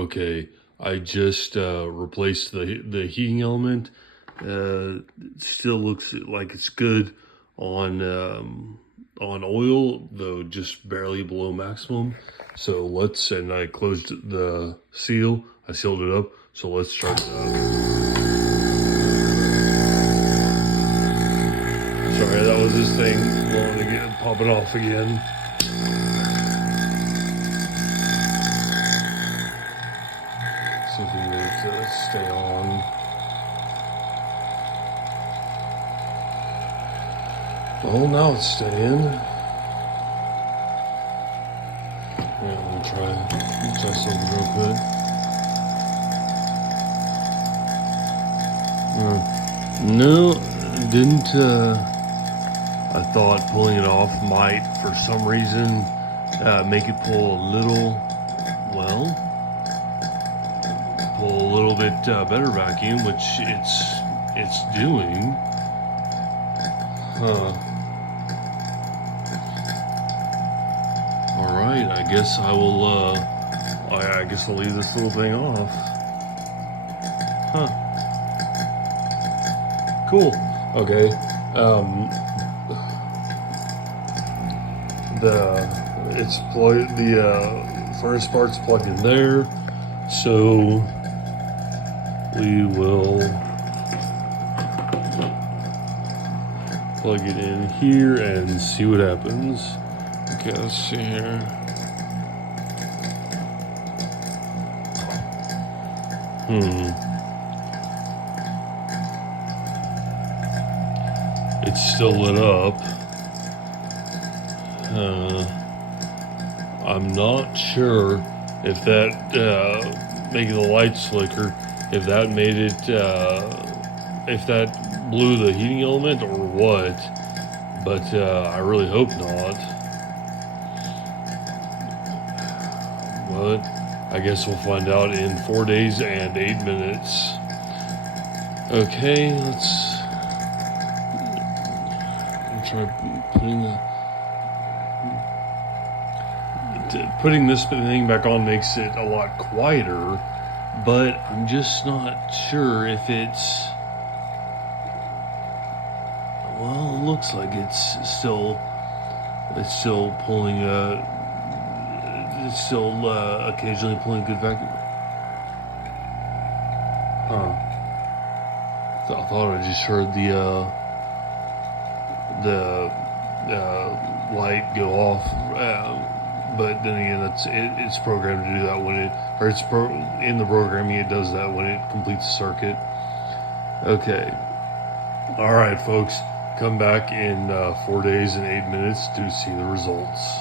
Okay, I just replaced the heating element. It still looks like it's good on oil, though just barely below maximum. So and I closed the seal. I sealed it up. So let's start it up. Sorry, that was this thing blowing again, popping off again. See if we can get it to stay on. Oh, now it's staying. Yeah, let me try something real quick. No, didn't. I thought pulling it off might, for some reason, make it pull a little bit better vacuum, which it's doing. Huh. All right, I guess I will. I guess I'll leave this little thing off. Huh. Cool. Okay. The furnace part's plugged in there, so we will plug it in here and see what happens. Okay, let's see here. It's still lit up. I'm not sure if that making the lights flicker, if that made it, if that blew the heating element or what, but I really hope not. But I guess we'll find out in 4 days and 8 minutes. Okay, let's try putting this thing back on makes it a lot quieter, but I'm just not sure if it's, well, it looks like it's still pulling it's still occasionally pulling good vacuum. Huh. I thought I just heard the light go off, but then again, it's programmed to do that when in the programming it does that when it completes the circuit. Okay. All right, folks, come back in 4 days and 8 minutes to see the results.